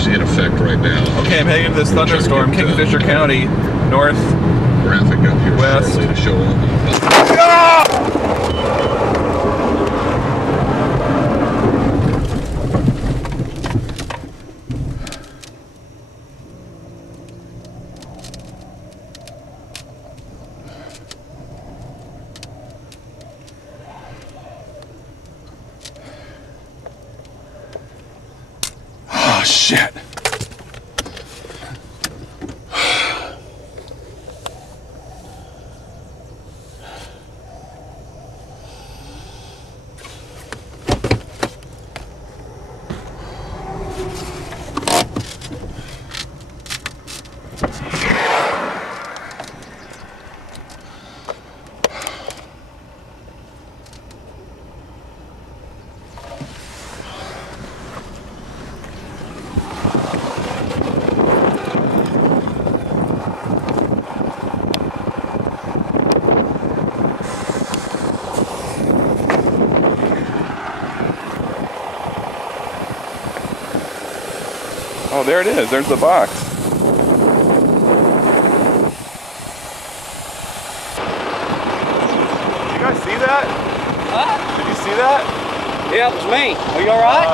is in effect right now. Okay, I'm heading into this thunderstorm, Kingfisher County, north. Graphic up here West. shortly to show all the... Oh, shit. Oh, there it is. There's the box. Did you guys see that? Huh? Did you see that? Yeah, it was me. Are you alright?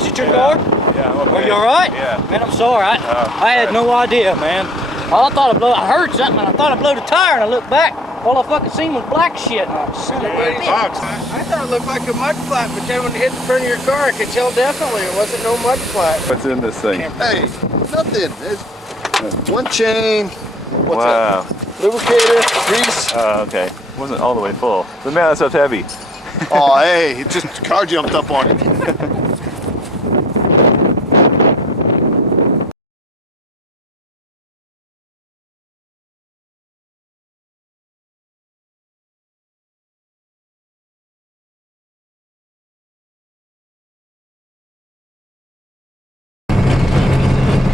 Is it your door? Yeah, I'm okay. Are you alright? Yeah. Man, I'm sorry. I had no idea, man. I thought I heard something and I thought I blew the tire and I looked back. All I fucking seen was black shit. And I son of a bitch. I thought it looked like a mud flat, but then when it hit the front of your car, I could tell definitely it wasn't no mud flat. What's in this thing? Hey, nothing. It's one chain. What's Wow. that? Lubricator, grease. Oh, okay. Wasn't all the way full. But man, that stuff's heavy. Oh, hey, it just car jumped up on it.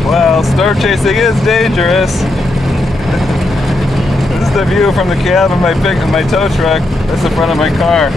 Well, storm chasing is dangerous. This is the view from the cab of my tow truck. That's the front of my car.